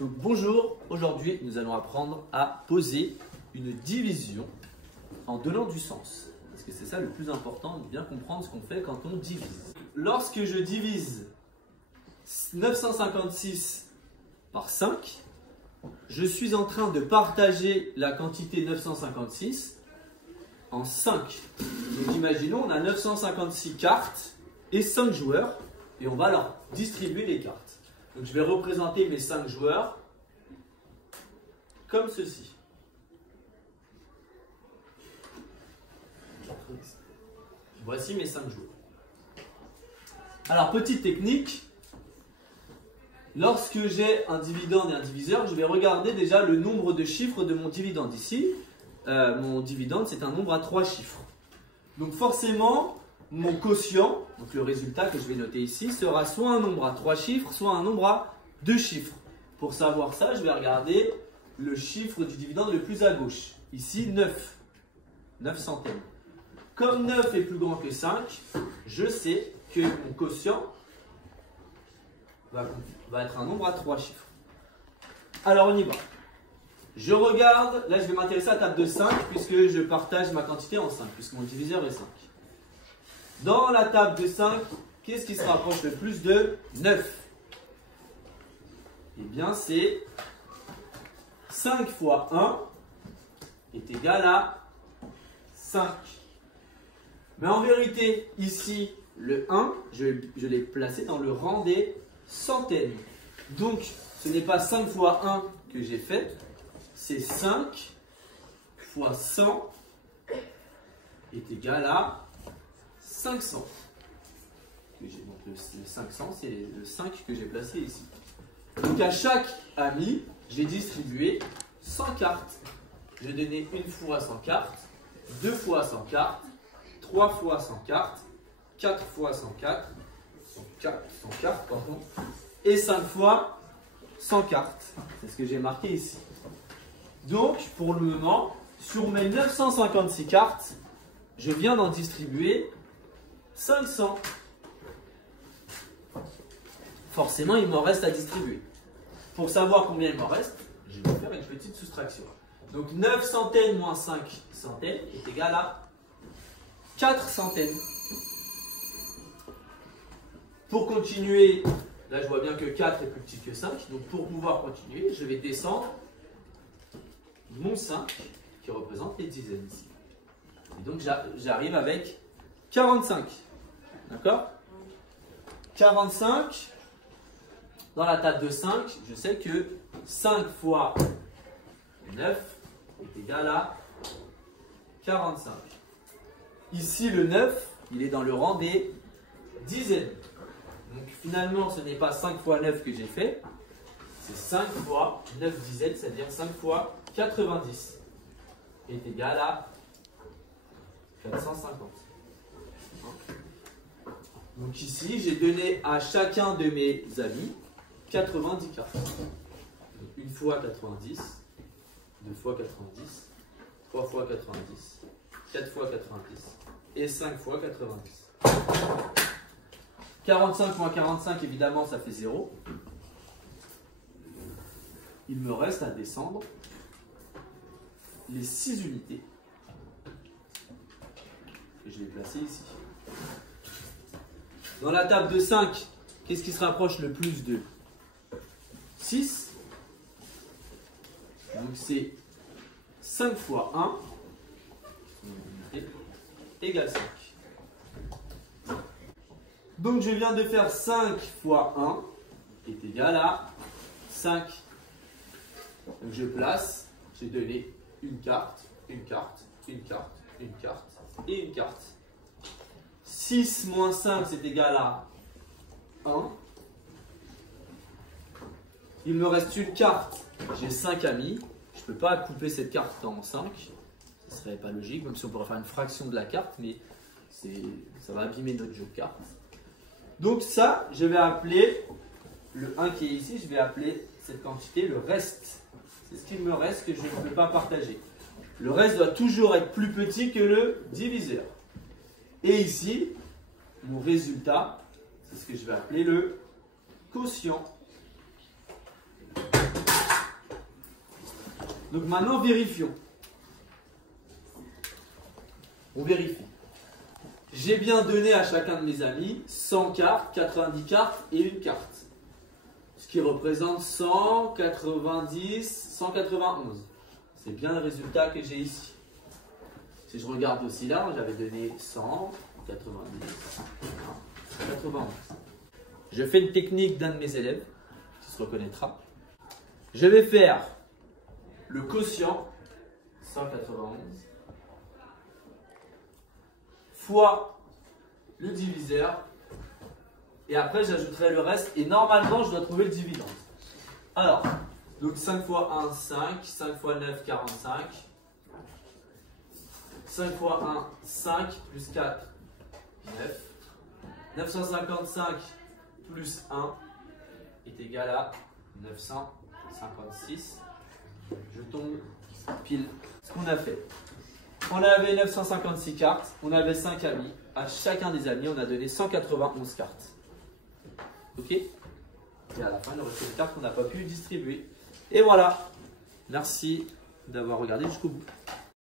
Donc, bonjour, aujourd'hui nous allons apprendre à poser une division en donnant du sens. Parce que c'est ça le plus important, de bien comprendre ce qu'on fait quand on divise. Lorsque je divise 956 par 5, je suis en train de partager la quantité 956 en 5. Donc imaginons, on a 956 cartes et 5 joueurs et on va leur distribuer les cartes. Donc je vais représenter mes 5 joueurs comme ceci. Voici mes 5 joueurs. Alors, petite technique. Lorsque j'ai un dividende et un diviseur, je vais regarder déjà le nombre de chiffres de mon dividende. Ici, mon dividende, c'est un nombre à 3 chiffres. Donc forcément, mon quotient, donc le résultat que je vais noter ici, sera soit un nombre à 3 chiffres, soit un nombre à 2 chiffres. Pour savoir ça, je vais regarder le chiffre du dividende le plus à gauche. Ici, 9. 9 centaines. Comme 9 est plus grand que 5, je sais que mon quotient va être un nombre à 3 chiffres. Alors, on y va. Je regarde, là je vais m'intéresser à la table de 5 puisque je partage ma quantité en 5, puisque mon diviseur est 5. Dans la table de 5, qu'est-ce qui se rapproche le plus de 9? Eh bien, c'est 5 fois 1 est égal à 5. Mais en vérité, ici, le 1, je l'ai placé dans le rang des centaines. Donc, ce n'est pas 5 fois 1 que j'ai fait, c'est 5 fois 100 est égal à 500. Donc, le 500, c'est le 5 que j'ai placé ici. Donc, à chaque ami, j'ai distribué 100 cartes. Je vais donner une fois 100 cartes, 2 fois 100 cartes, 3 fois 100 cartes, 4 fois 104, 100 cartes, pardon, et 5 fois 100 cartes. C'est ce que j'ai marqué ici. Donc, pour le moment, sur mes 956 cartes, je viens d'en distribuer 500. Forcément, il m'en reste à distribuer. Pour savoir combien il m'en reste, je vais faire une petite soustraction. Donc, 9 centaines moins 5 centaines est égal à 4 centaines. Pour continuer, là je vois bien que 4 est plus petit que 5. Donc, pour pouvoir continuer, je vais descendre mon 5 qui représente les dizaines ici. Et donc, j'arrive avec 45. D'accord? 45. Dans la table de 5, je sais que 5 fois 9 est égal à 45. Ici, le 9, il est dans le rang des dizaines. Donc finalement, ce n'est pas 5 fois 9 que j'ai fait, c'est 5 fois 9 dizaines, c'est-à-dire 5 fois 90 est égal à 450. Donc ici, j'ai donné à chacun de mes amis 90 cartes. Donc, une fois 90, 2 fois 90, 3 fois 90, 4 fois 90 et 5 fois 90. 45 moins 45, évidemment, ça fait 0. Il me reste à descendre les 6 unités que je vais placer ici. Dans la table de 5, qu'est-ce qui se rapproche le plus de 6? Donc c'est 5 fois 1 égale 5. Donc je viens de faire 5 fois 1 est égal à 5. Donc je place, j'ai donné une carte, une carte, une carte, une carte et une carte. 6 moins 5 c'est égal à 1. Il me reste une carte, j'ai 5 amis. Je ne peux pas couper cette carte en 5. Ce ne serait pas logique, même si on pourrait faire une fraction de la carte, mais ça va abîmer notre jeu de cartes. Donc ça, je vais appeler le 1 qui est ici, je vais appeler cette quantité le reste. C'est ce qu'il me reste que je ne peux pas partager. Le reste doit toujours être plus petit que le diviseur. Et ici, mon résultat, c'est ce que je vais appeler le quotient. Donc maintenant, vérifions. On vérifie. J'ai bien donné à chacun de mes amis 100 cartes, 90 cartes et une carte. Ce qui représente 190, 191. C'est bien le résultat que j'ai ici. Si je regarde aussi là, j'avais donné 100, 90, 91. Je fais une technique d'un de mes élèves qui se reconnaîtra. Je vais faire le quotient 191 fois le diviseur et après j'ajouterai le reste et normalement je dois trouver le dividende. Alors, donc 5 fois 1, 5, 5 fois 9, 45, 5 fois 1, 5, plus 4, 9, 955 plus 1 est égal à 956. Je tombe pile ce qu'on a fait. On avait 956 cartes, on avait 5 amis. À chacun des amis, on a donné 191 cartes. Ok? Et à la fin, il nous reste des cartes qu'on n'a pas pu distribuer. Et voilà. Merci d'avoir regardé jusqu'au bout.